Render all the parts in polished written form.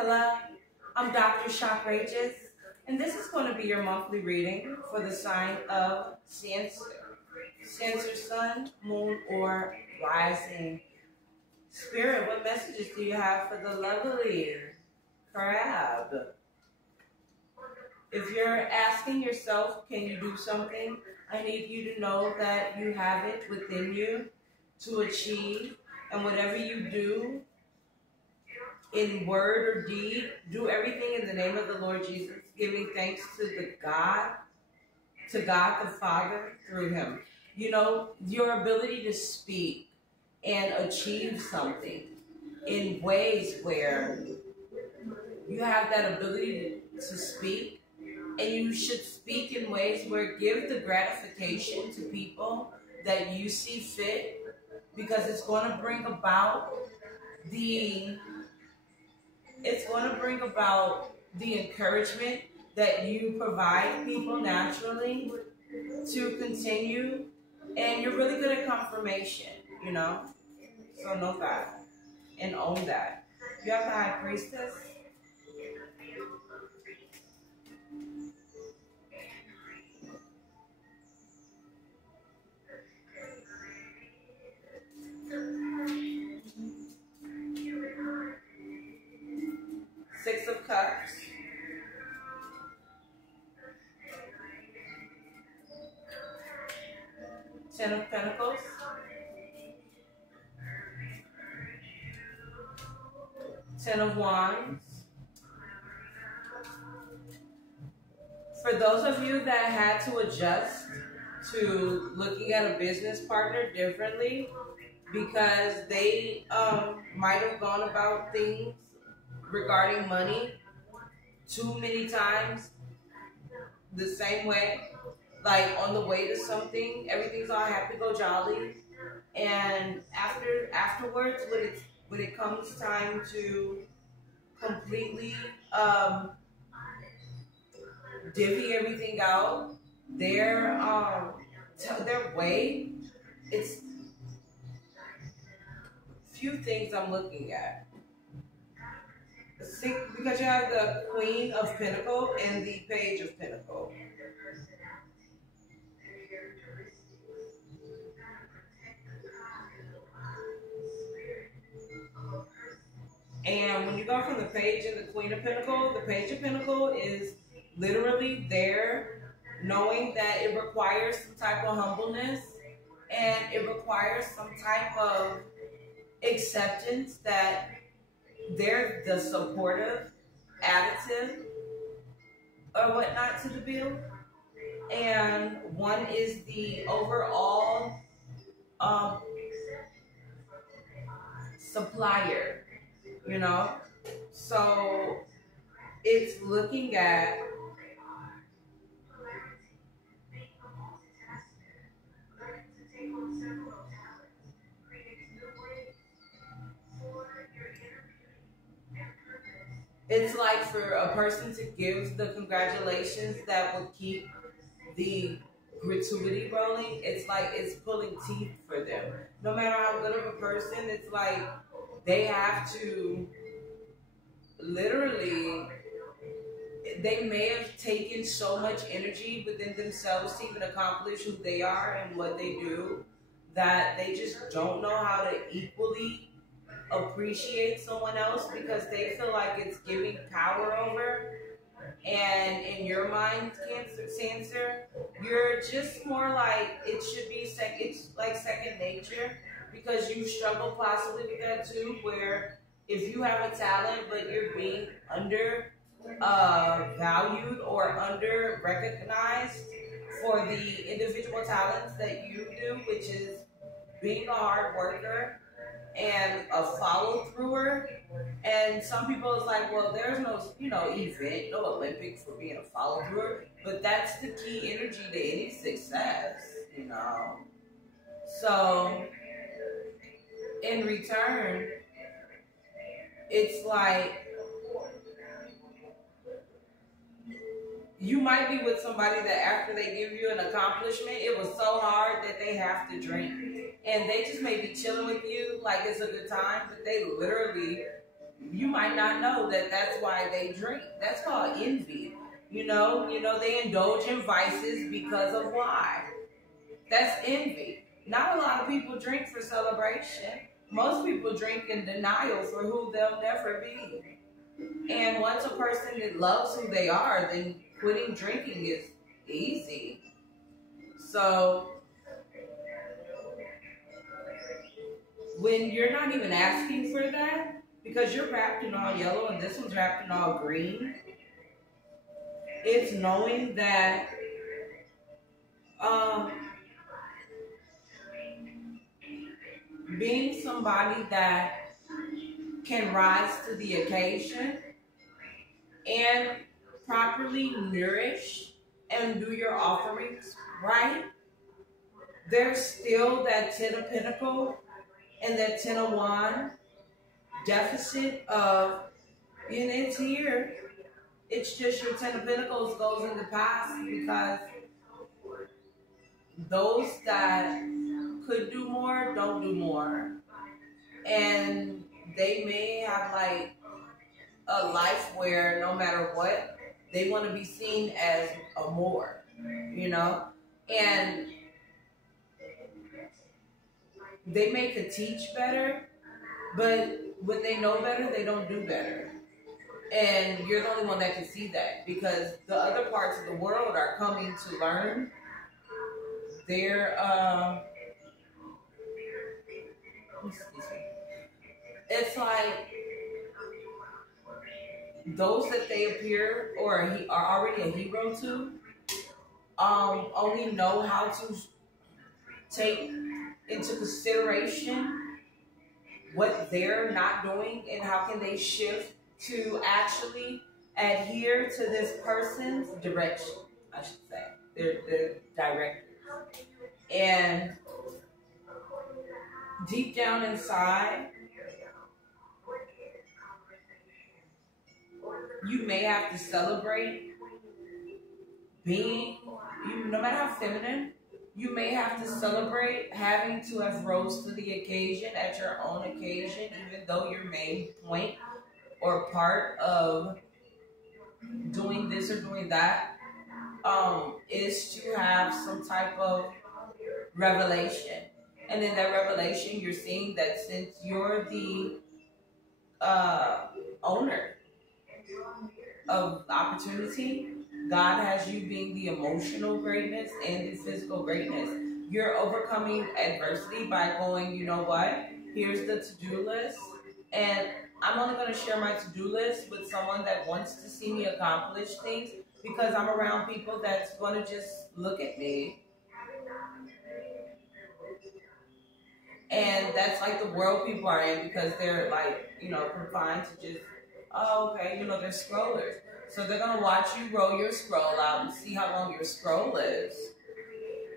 Hello, I'm Dr. Shockwages, and this is going to be your monthly reading for the sign of Cancer. Cancer sun, moon, or rising. Spirit, what messages do you have for the lovely crab? If you're asking yourself, can you do something? I need you to know that you have it within you to achieve, and whatever you do, in word or deed, do everything in the name of the Lord Jesus, giving thanks to God the Father through him. You know, your ability to speak and achieve something in ways where you have that ability to speak, and you should speak in ways where give the gratification to people that you see fit, because it's going to bring about the encouragement that you provide people naturally to continue, and you're really good at confirmation, you know? So know that and own that. You have the High Priestess. Six of Cups. Ten of Pentacles. Ten of Wands. For those of you that had to adjust to looking at a business partner differently because they might have gone about things regarding money too many times the same way, like on the way to something, everything's all happy go jolly, and afterwards when it comes time to completely divvy everything out, their way, it's few things I'm looking at. Because you have the Queen of Pentacles and the Page of Pentacles. And when you go from the Page and the Queen of Pentacles, the Page of Pentacles is literally there knowing that it requires some type of humbleness, and it requires some type of acceptance that they're the supportive additive or whatnot to the bill, and one is the overall supplier, you know. So it's looking at it's like for a person to give the congratulations that will keep the gratuity rolling. It's like it's pulling teeth for them. No matter how good of a person, it's like they have to literally, they may have taken so much energy within themselves to even accomplish who they are and what they do, that they just don't know how to equally appreciate someone else, because they feel like it's giving power over. And in your mind, Cancer, you're just more like, it should be it's like second nature, because you struggle possibly with that too, where if you have a talent but you're being under valued or under recognized for the individual talents that you do, which is being a hard worker and a follow-througher. And some people is like, well, there's no, event, no Olympics for being a follow-through, but that's the key energy to any success, you know. So in return, it's like you might be with somebody that after they give you an accomplishment, it was so hard that they have to drink. And they just may be chilling with you like it's a good time, but they literally you might not know that that's why they drink. That's called envy. You know, they indulge in vices because of why. That's envy. Not a lot of people drink for celebration. Most people drink in denial for who they'll never be. And once a person that loves who they are, then quitting drinking is easy. So when you're not even asking for that, because you're wrapped in all yellow and this one's wrapped in all green, it's knowing that being somebody that can rise to the occasion and properly nourish and do your offerings right, there's still that 10 of Pentacles and that 10 of Wands deficit of, and it's here. It's just your 10 of Pentacles goes in the past because those that could do more don't do more. And they may have like a life where no matter what, they want to be seen as a more, you know? And they may could teach better, but when they know better, they don't do better. And you're the only one that can see that because the other parts of the world are coming to learn. They're, it's like those that they appear or are already a hero to, only know how to take into consideration what they're not doing and how can they shift to actually adhere to this person's direction, I should say. They're directors. And deep down inside, you may have to celebrate being, no matter how feminine, you may have to celebrate having to have rose to the occasion at your own occasion, even though your main point or part of doing this or doing that is to have some type of revelation. And in that revelation, you're seeing that since you're the owner of opportunity, God has you being the emotional greatness and the physical greatness. You're overcoming adversity by going, you know what? Here's the to-do list. And I'm only going to share my to-do list with someone that wants to see me accomplish things because I'm around people that's going to just look at me. And that's like the world people are in because they're like, you know, confined to just, oh, okay, you know, they're scrollers. So they're going to watch you roll your scroll out and see how long your scroll is.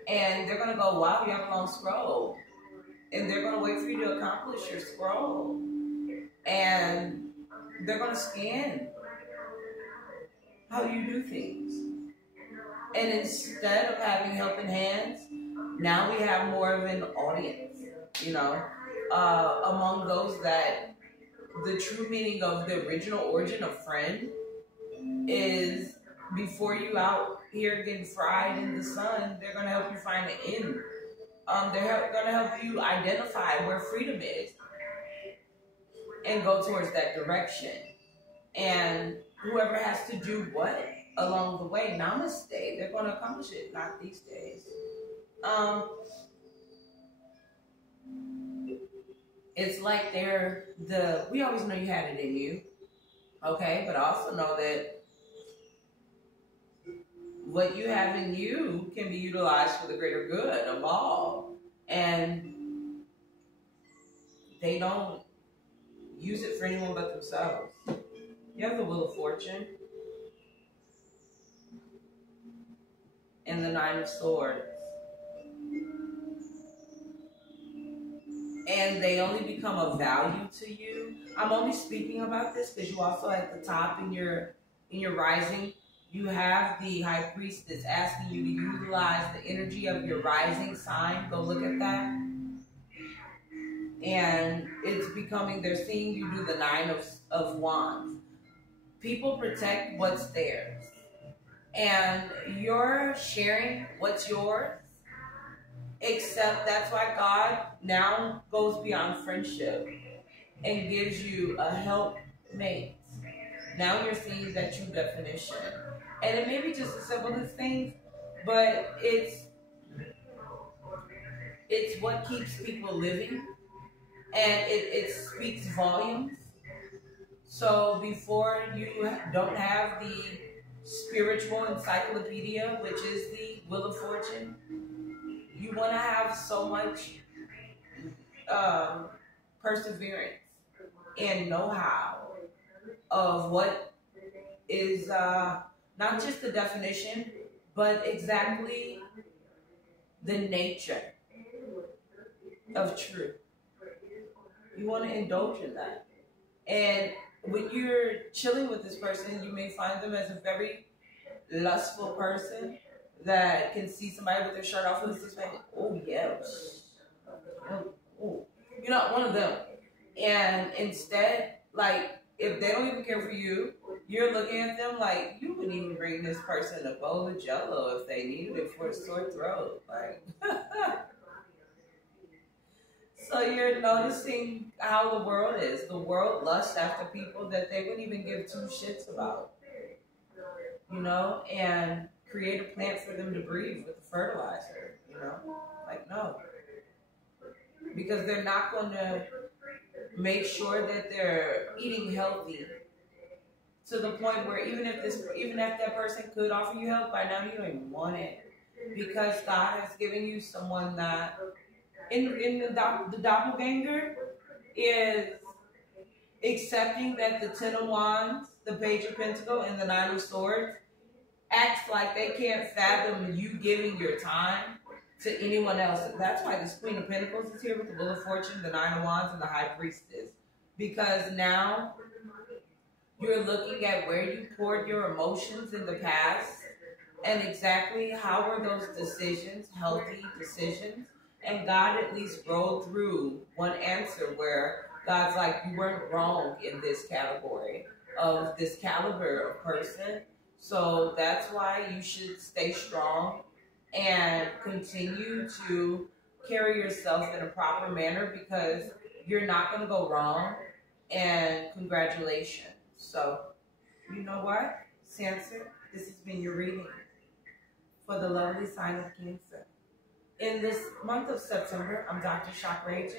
And they're going to go, wow, you have a long scroll. And they're going to wait for you to accomplish your scroll. And they're going to scan how you do things. And instead of having helping hands, now we have more of an audience, you know, among those that the true meaning of the original origin of friend is before you out here getting fried in the sun, they're going to help you find the end. They're going to help you identify where freedom is and go towards that direction. And whoever has to do what along the way, namaste, they're going to accomplish it, not these days. It's like we always know you had it in you, okay? But I also know that what you have in you can be utilized for the greater good of all. And they don't use it for anyone but themselves. You have the Wheel of Fortune and the Nine of Swords. And they only become of value to you. I'm only speaking about this because you also at the top in your rising, you have the High Priest that's asking you to utilize the energy of your rising sign. Go look at that. And it's becoming, they're seeing you do the Nine of Wands. People protect what's theirs. And you're sharing what's yours. Except that's why God now goes beyond friendship and gives you a helpmate. Now you're seeing that true definition. And it may be just as simple as things, but it's what keeps people living. And it speaks volumes. So before you don't have the spiritual encyclopedia, which is the Wheel of Fortune, you want to have so much perseverance and know-how of what is not just the definition, but exactly the nature of truth. You want to indulge in that. And when you're chilling with this person, you may find them as a very lustful person that can see somebody with their shirt off and just like, oh yeah, oh, you're not one of them. And instead, like, if they don't even care for you, you're looking at them like, you wouldn't even bring this person a bowl of Jell-O if they needed it for a sore throat. Like, so you're noticing how the world is. The world lusts after people that they wouldn't even give two shits about, you know, and create a plant for them to breathe with the fertilizer, you know, like, no, because they're not going to make sure that they're eating healthy to the point where even if that person could offer you help, by now you don't even want it, because God has given you someone that in the doppelganger is accepting that the Ten of Wands, the Page of Pentacles, and the Nine of Swords acts like they can't fathom you giving your time to anyone else. That's why this Queen of Pentacles is here with the Wheel of Fortune, the Nine of Wands, and the High Priestess. Because now you're looking at where you poured your emotions in the past and exactly how were those decisions, healthy decisions. And God at least rolled through one answer where God's like, you weren't wrong in this category of this caliber of person. So that's why you should stay strong and continue to carry yourself in a proper manner, because you're not going to go wrong. And congratulations. So, you know what, Cancer? This has been your reading for the lovely sign of Cancer. In this month of September, I'm Dr. Shock Rages.